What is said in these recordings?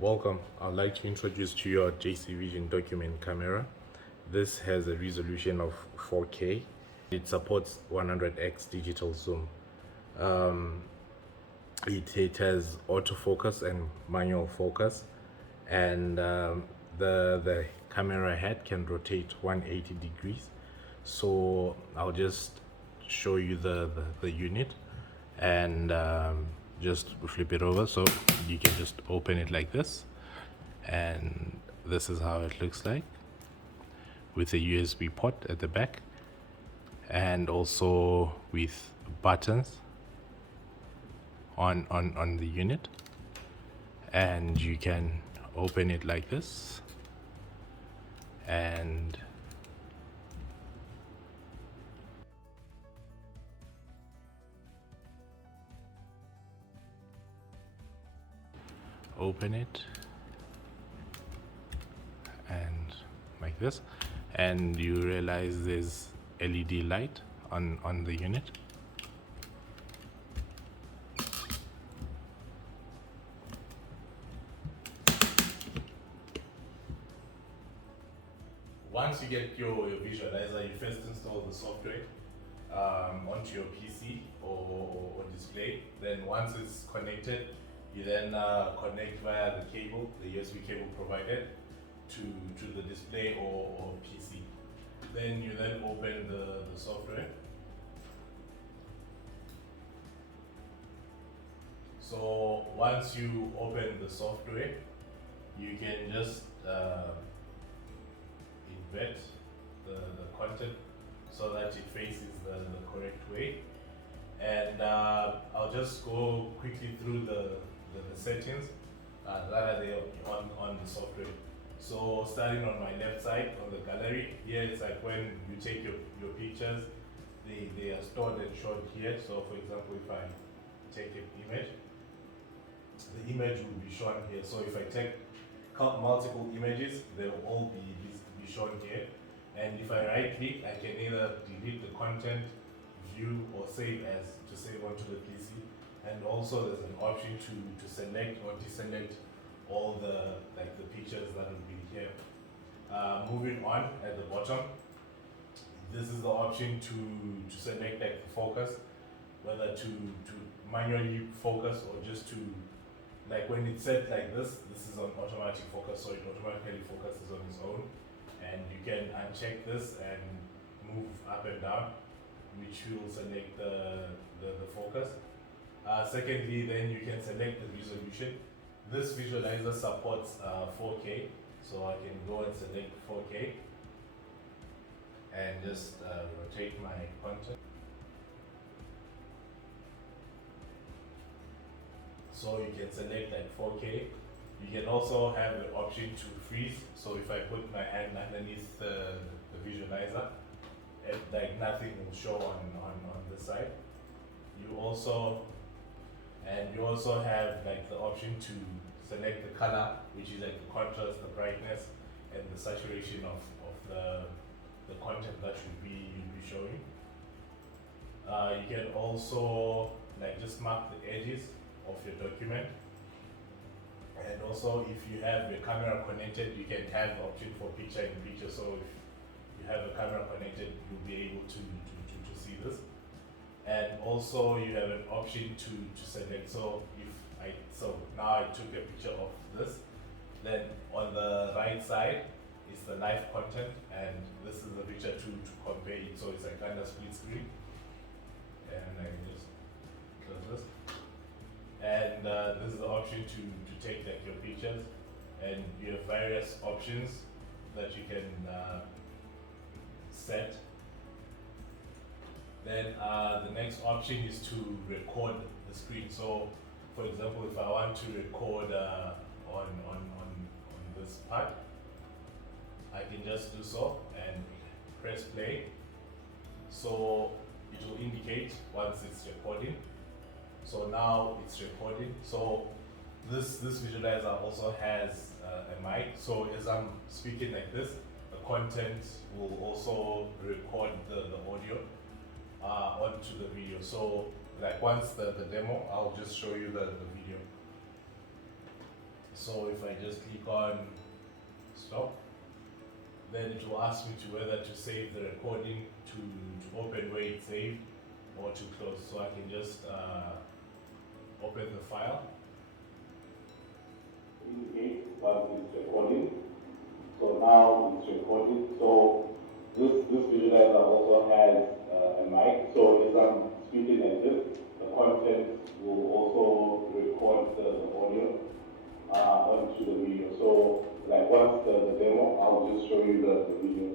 Welcome. I'd like to introduce to you our JCVision document camera. This has a resolution of 4K. It supports 100x digital zoom. It has autofocus and manual focus, and the camera head can rotate 180 degrees. So I'll just show you the unit and just flip it over, so you can just open it like this, and this is how it looks like with a USB port at the back, and also with buttons on the unit, and you can open it like this, and open it and like this, and you realize there's LED light on the unit. Once you get your visualizer, you first install the software onto your PC or display. Then once it's connected, you then connect via the cable, the USB cable provided, to the display or PC. Then you then open the software. So once you open the software, you can just invert the content so that it faces the correct way. And I'll just go quickly through the settings that are there on the software. So starting on my left side on the gallery, here it's like when you take your pictures, they are stored and shown here. So for example, if I take an image, the image will be shown here. So if I take multiple images, they will all be shown here. And if I right click, I can either delete the content, view, or save as to save onto the PC. And also there's an option to select or deselect all the pictures that will be here. Moving on at the bottom, this is the option to select like the focus, whether to manually focus or just to, like when it's set like this is on automatic focus, so it automatically focuses on its own. And you can uncheck this and move up and down, which will select the focus. Secondly, then you can select the resolution. This visualizer supports 4K, so I can go and select 4K and just rotate my content. So you can select like 4K. You can also have the option to freeze. So if I put my hand underneath the visualizer, like nothing will show on the side. You also have like the option to select the color, which is like the contrast, the brightness, and the saturation of the content that you'll be showing. You can also like just mark the edges of your document. And also, if you have your camera connected, you can have the option for picture in picture. So if you have a camera connected, you'll be able to see this. And also, you have an option to select. So now I took a picture of this. Then on the right side is the live content, and this is the picture to compare it. So it's like kind of split screen. And I can just close this. And this is the option to take like your pictures, and you have various options that you can set. Then the next option is to record the screen. So for example, if I want to record on this part, I can just do so and press play. So it will indicate once it's recording. So now it's recording. So this visualizer also has a mic. So as I'm speaking like this, the content will also record the audio onto the video. So like once the demo, I'll just show you the video. So if I just click on stop, then it will ask me to whether to save the recording, to open where it's saved, or to close. So I can just open the file. Indicate once it's recording. So now it's recorded. So this visualizer also has a mic. So as I'm speaking like this, the content will also record the audio onto the video. So like once the demo, I'll just show you the video.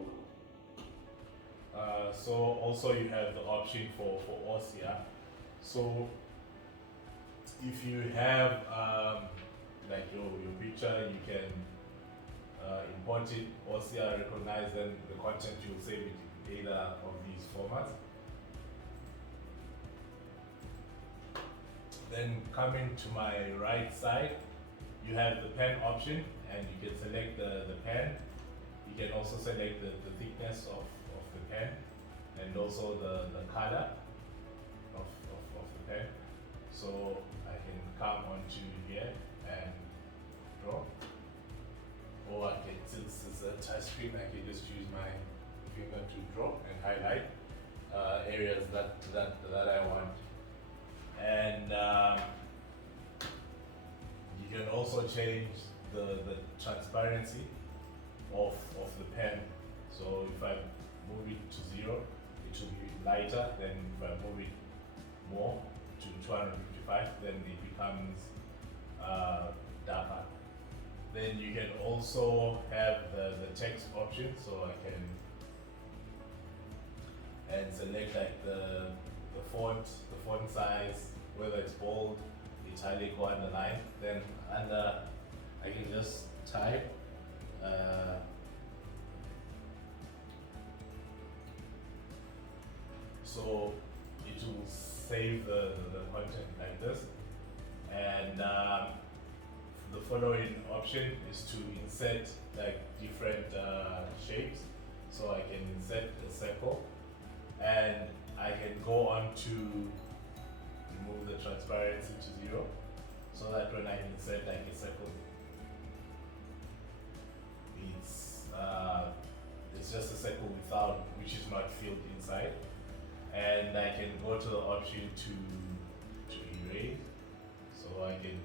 So also you have the option for OCR. So if you have like your picture, you can import it, OCR recognize, then the content you'll save it in either of these formats. Then coming to my right side, you have the pen option, and you can select the pen. You can also select the thickness of the pen, and also the color of the pen. So I can come onto here and draw, or I can, since it's a touch screen, I can just use my finger to draw and highlight areas that I want. And you can also change the transparency of the pen. So if I move it to 0, it will be lighter. Then if I move it more to 255, then it becomes darker. Then you can also have the text option. So I can select like the font size, whether it's bold, italic, or underline. Then under, I can just type so it will save the content like this. And the following option is to insert like different shapes. So I can insert a circle, and I can go on to remove the transparency to 0, so that when I insert like a circle, it's just a circle without, which is not filled inside. And I can go to the option to erase. So I can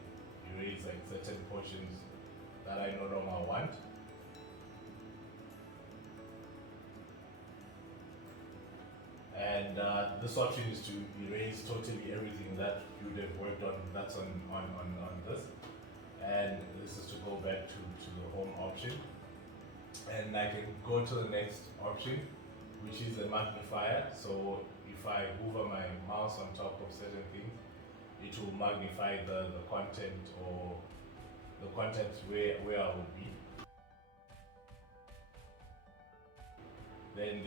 erase like certain portions that I no longer want. And this option is to erase totally everything that you would have worked on that's on this. And this is to go back to the home option. And I can go to the next option, which is a magnifier. So if I hover my mouse on top of certain things, it will magnify the content, or the content where I would be. Then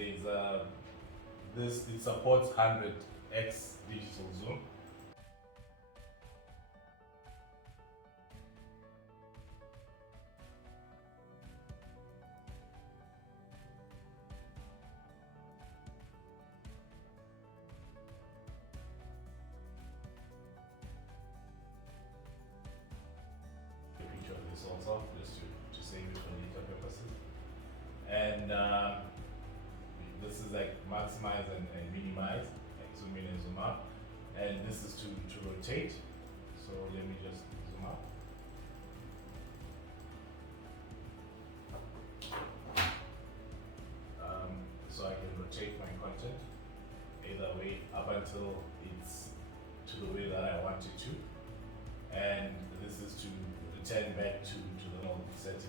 there's it supports 100x digital zoom. This also, just to save it for later purposes. And this is like maximize and minimize, like zoom in and zoom out. And this is to rotate. So let me just zoom out. So I can rotate my content either way up until it's to the way that I want it to. And this is to return back to the normal settings.